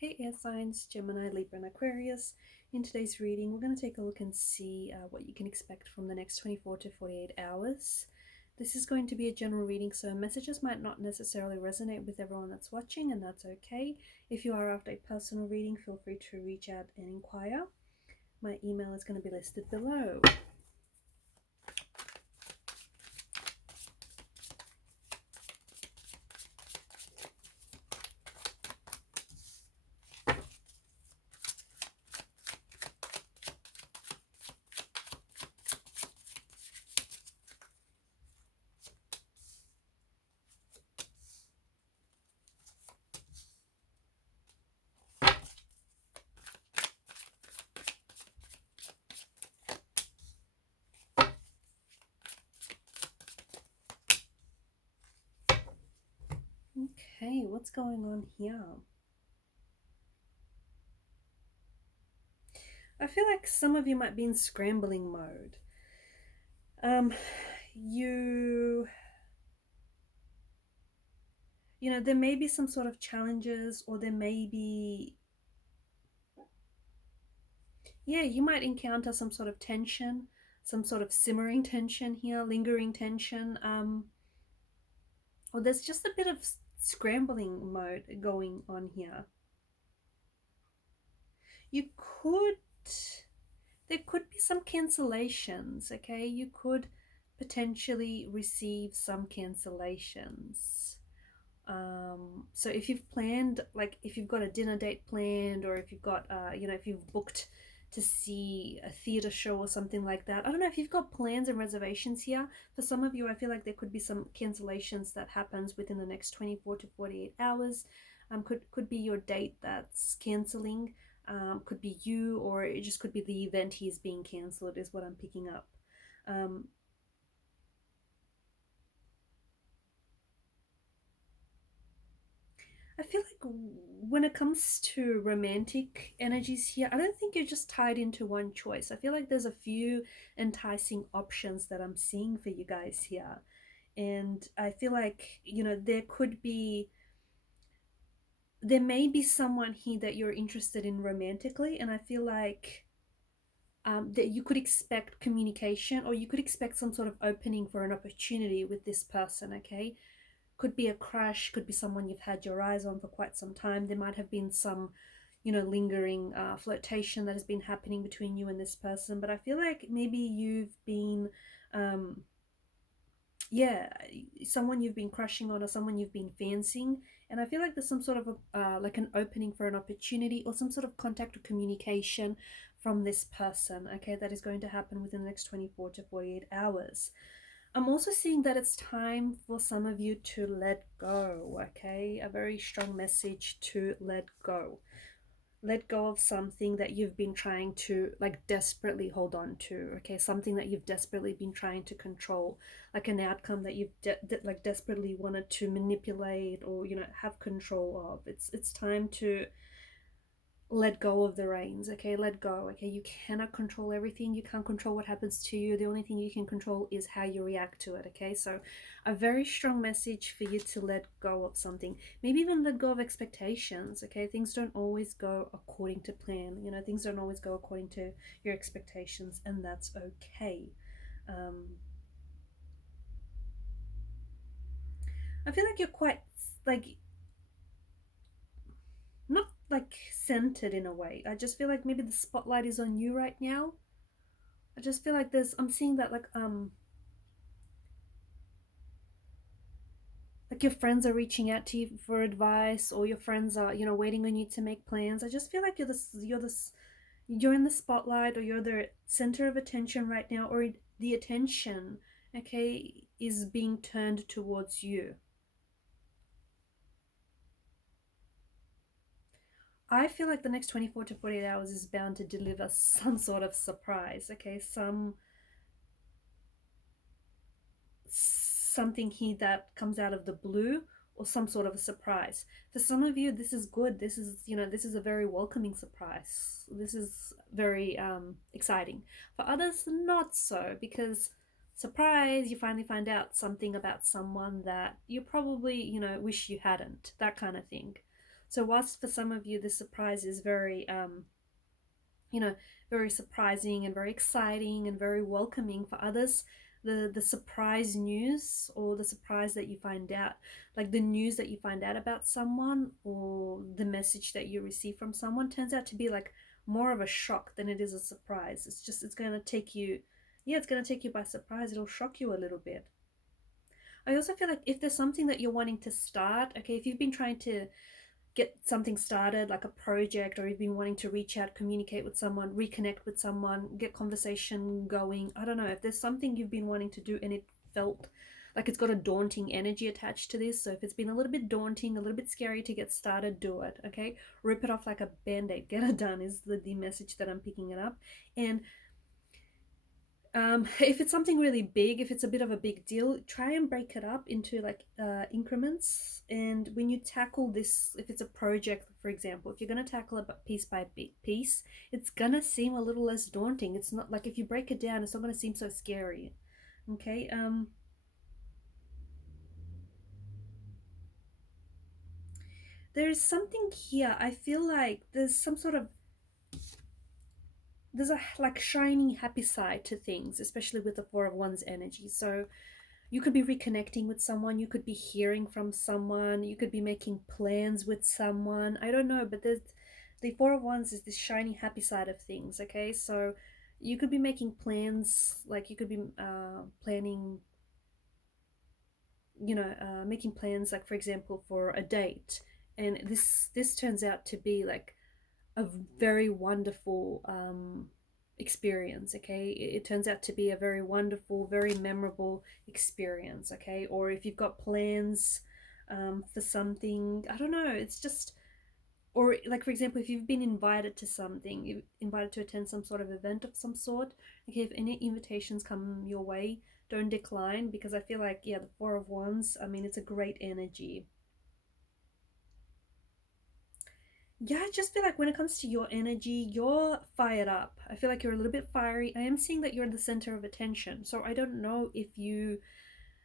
Hey air signs, Gemini, Libra and Aquarius. In today's reading, we're going to take a look and see what you can expect from the next 24 to 48 hours. This is going to be a general reading, so messages might not necessarily resonate with everyone that's watching, and that's okay. If you are after a personal reading, feel free to reach out and inquire. My email is going to be listed below. Okay, what's going on here? I feel like some of you might be in scrambling mode. You know, there may be some sort of challenges, or there may be, yeah, you might encounter some sort of tension, some sort of simmering tension here, lingering tension, or there's just a bit of scrambling mode going on here. You could, there could be some cancellations, okay? You could potentially receive some cancellations. So if you've planned, like if you've got a dinner date planned, or if you've got if you've booked to see a theater show or something like that, I don't know if you've got plans and reservations here. For some of you, I feel like there could be some cancellations that happens within the next 24 to 48 hours. Could be your date that's canceling, could be you, or it just could be the event is being cancelled is what I'm picking up. um, I feel like when it comes to romantic energies here, I don't think you're just tied into one choice. I feel like there's a few enticing options that I'm seeing for you guys here. And I feel like, you know, there may be someone here that you're interested in romantically. And I feel like that you could expect communication, or you could expect some sort of opening for an opportunity with this person, okay? Could be a crush, could be someone you've had your eyes on for quite some time. There might have been some, you know, lingering flirtation that has been happening between you and this person. But I feel like maybe you've been, um, yeah, someone you've been crushing on, or someone you've been fancying. And I feel like there's some sort of like an opening for an opportunity, or some sort of contact or communication from this person, okay, that is going to happen within the next 24 to 48 hours. I'm also seeing that it's time for some of you to let go, okay? A very strong message to let go. Let go of something that you've been trying to, like, desperately hold on to, okay? Something that you've desperately been trying to control, like an outcome that you've like desperately wanted to manipulate, or, you know, have control of. It's time to let go of the reins, okay? Let go, okay? You cannot control everything. You can't control what happens to you. The only thing you can control is how you react to it, okay? So a very strong message for you to let go of something. Maybe even let go of expectations, okay? Things don't always go according to plan. You know, things don't always go according to your expectations, and that's okay. um I feel like you're quite, like, not like centered in a way. I just feel like maybe the spotlight is on you right now. I just feel like I'm seeing that, like your friends are reaching out to you for advice, or your friends are, you know, waiting on you to make plans. I just feel like you're in the spotlight, or you're the center of attention right now, or the attention, okay, is being turned towards you. I feel like the next 24 to 48 hours is bound to deliver some sort of surprise, okay? Something here that comes out of the blue, or some sort of a surprise. For some of you, this is good. This is, you know, this is a very welcoming surprise. This is very exciting. For others, not so, because surprise, you finally find out something about someone that you probably, you know, wish you hadn't, that kind of thing. So whilst for some of you this surprise is very you know, very surprising and very exciting and very welcoming, for others the surprise news, or the surprise that you find out, like the news that you find out about someone, or the message that you receive from someone, turns out to be like more of a shock than it is a surprise. It's going to take you, yeah, it's going to take you by surprise. It'll shock you a little bit. I also feel like if there's something that you're wanting to start, okay, if you've been trying to get something started, like a project, or you've been wanting to reach out, communicate with someone, reconnect with someone, get conversation going, I don't know, if there's something you've been wanting to do and it felt like it's got a daunting energy attached to this, so if it's been a little bit daunting, a little bit scary to get started, do it, okay? Rip it off like a band-aid, get it done, is the message that I'm picking it up. And if it's something really big, if it's a bit of a big deal, try and break it up into like increments. And when you tackle this, if it's a project, for example, if you're going to tackle it piece by piece, it's going to seem a little less daunting. It's not like, if you break it down, it's not going to seem so scary. Okay. There's something here. I feel like there's some sort of, there's a like shiny happy side to things, especially with the Four of Wands energy. So you could be reconnecting with someone, you could be hearing from someone, you could be making plans with someone, I don't know, but there's, the Four of Wands is this shiny happy side of things, okay? So you could be making plans, like you could be planning, making plans, like for example for a date, and this turns out to be like a very wonderful experience, okay? It turns out to be a very wonderful, very memorable experience, okay? Or if you've got plans for something, I don't know, it's just, or like for example, if you've been invited to something, you're invited to attend some sort of event of some sort, okay, if any invitations come your way, don't decline, because I feel like, yeah, the Four of Wands, I mean, it's a great energy. Yeah, I just feel like when it comes to your energy, you're fired up. I feel like you're a little bit fiery. I am seeing that you're the center of attention. So I don't know if you,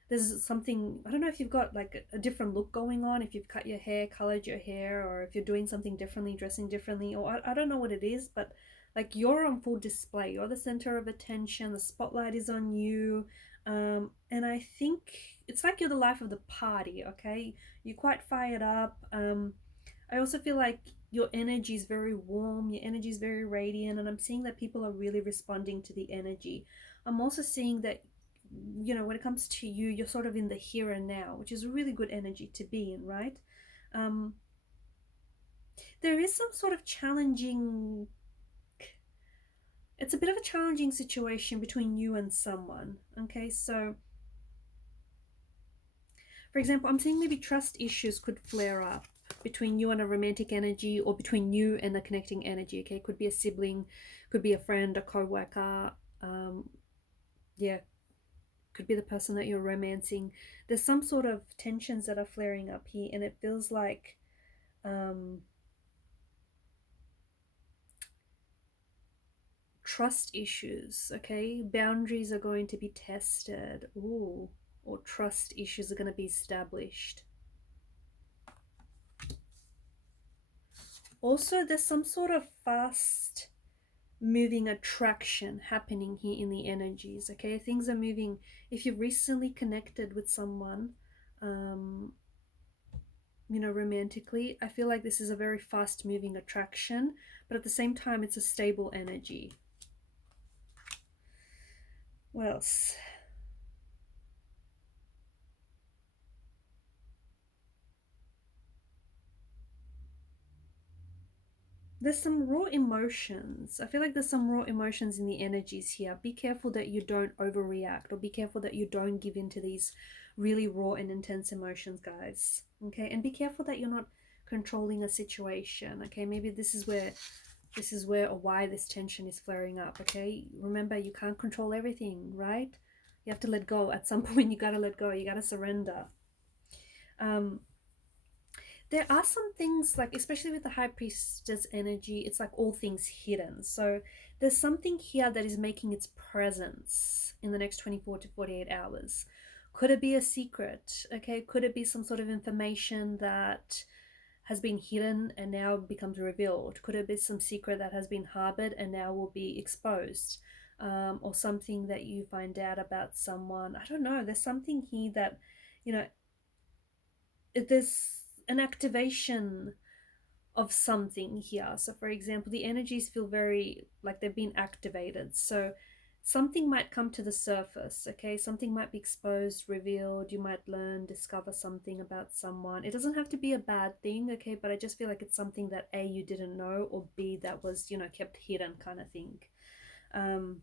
there's something, I don't know if you've got like a different look going on, if you've cut your hair, colored your hair, or if you're doing something differently, dressing differently, or I don't know what it is, but like you're on full display. You're the center of attention. The spotlight is on you. And I think it's like you're the life of the party, okay? You're quite fired up. I also feel like your energy is very warm, your energy is very radiant, and I'm seeing that people are really responding to the energy. I'm also seeing that, when it comes to you, you're sort of in the here and now, which is a really good energy to be in, right? Um, there is some sort of challenging, it's a bit of a challenging situation between you and someone, okay? So, for example, I'm seeing maybe trust issues could flare up between you and a romantic energy, or between you and a connecting energy, okay? Could be a sibling, could be a friend, a co-worker, yeah, could be the person that you're romancing. There's some sort of tensions that are flaring up here, and it feels like trust issues, okay? Boundaries are going to be tested. Ooh, or trust issues are going to be established. Also, there's some sort of fast moving attraction happening here in the energies, okay? Things are moving. If you've recently connected with someone, romantically, I feel like this is a very fast moving attraction, but at the same time, it's a stable energy. What else? There's some raw emotions. I feel like there's some raw emotions in the energies here. Be careful that you don't overreact, or be careful that you don't give in to these really raw and intense emotions, guys. Okay, and be careful that you're not controlling a situation. Okay, maybe this is where or why this tension is flaring up. Okay, remember, you can't control everything, right? You have to let go. At some point, you gotta let go. You gotta surrender. Um, there are some things, like especially with the high priestess energy, it's like all things hidden. So there's something here that is making its presence in the next 24 to 48 hours. Could it be a secret? Okay, could it be some sort of information that has been hidden and now becomes revealed? Could it be some secret that has been harbored and now will be exposed? Or something that you find out about someone. I don't know. There's something here that, you know, there's an activation of something here. So, for example, the energies feel very like they've been activated. So, something might come to the surface, okay? Something might be exposed, revealed. You might learn, discover something about someone. It doesn't have to be a bad thing, okay? But I just feel like it's something that A, you didn't know, or B, that was, you know, kept hidden kind of thing. Um,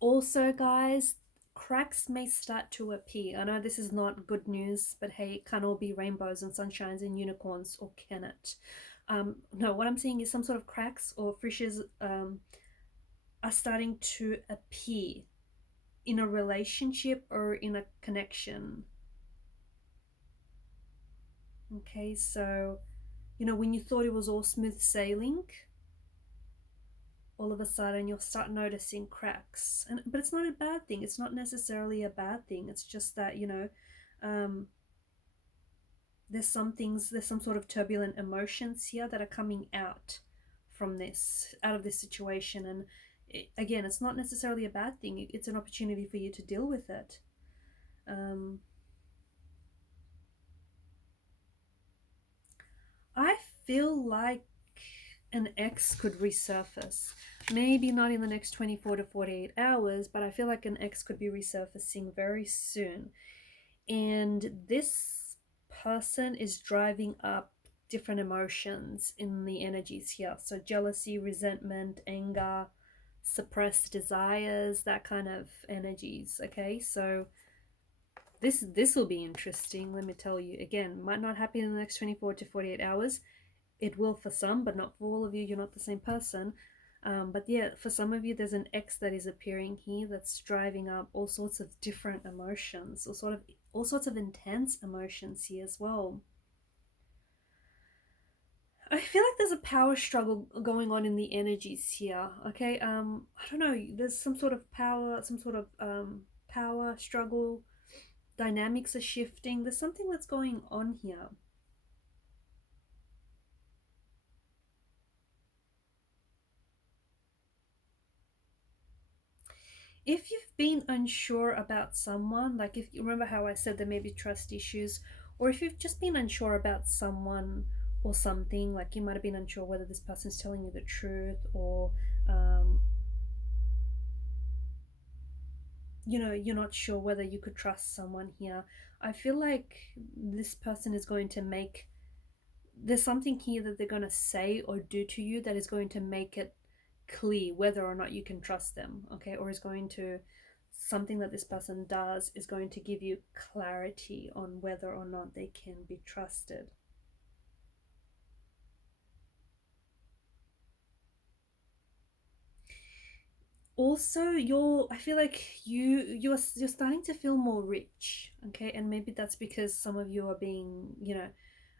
Also, guys, cracks may start to appear. I know this is not good news, but hey, it can't all be rainbows and sunshines and unicorns, or can it? No, what I'm saying is some sort of cracks or fissures are starting to appear in a relationship or in a connection. Okay, so, you know, when you thought it was all smooth sailing, all of a sudden you'll start noticing cracks. But it's not a bad thing. It's not necessarily a bad thing. It's just that, you know, um, there's some sort of turbulent emotions here that are coming out from this, out of this situation. And again, it's not necessarily a bad thing. It's an opportunity for you to deal with it. Um, I feel like an ex could resurface. Maybe not in the next 24 to 48 hours, but I feel like an ex could be resurfacing very soon. And this person is driving up different emotions in the energies here. So jealousy, resentment, anger, suppressed desires, that kind of energies. Okay, so this will be interesting. Let me tell you again, might not happen in the next 24 to 48 hours. It will for some, but not for all of you. You're not the same person. But yeah, for some of you, there's an X that is appearing here that's driving up all sorts of different emotions, all sorts of intense emotions here as well. I feel like there's a power struggle going on in the energies here. Okay, I don't know. There's some sort of power, power struggle. Dynamics are shifting. There's something that's going on here. If you've been unsure about someone, like if you remember how I said there may be trust issues, or if you've just been unsure about someone or something, like you might have been unsure whether this person's telling you the truth, or um, you know, you're not sure whether you could trust someone here. I feel like this person is going to make, there's something here that they're going to say or do to you that is going to make it clear whether or not you can trust them, okay? Or is going to, something that this person does is going to give you clarity on whether or not they can be trusted. Also, I feel like you're starting to feel more rich, okay? And maybe that's because some of you are being, you know,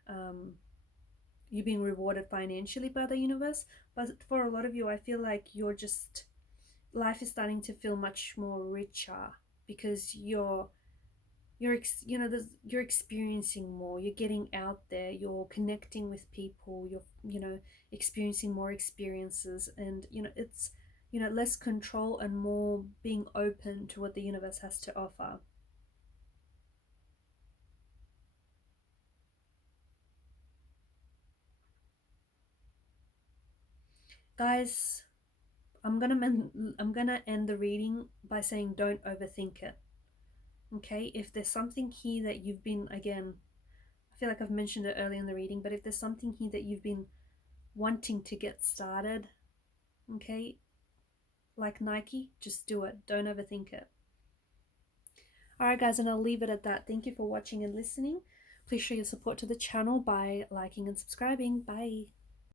um you're being rewarded financially by the universe. But for a lot of you, I feel like you're just, life is starting to feel much more richer because you know, you're experiencing more, you're getting out there, you're connecting with people, you're, you know, experiencing more experiences, and you know, it's, you know, less control and more being open to what the universe has to offer. Guys, I'm gonna end the reading by saying don't overthink it. Okay, if there's something here that you've been, again, I feel like I've mentioned it early in the reading, but if there's something here that you've been wanting to get started, okay, like Nike, just do it. Don't overthink it. Alright, guys, and I'll leave it at that. Thank you for watching and listening. Please show your support to the channel by liking and subscribing. Bye.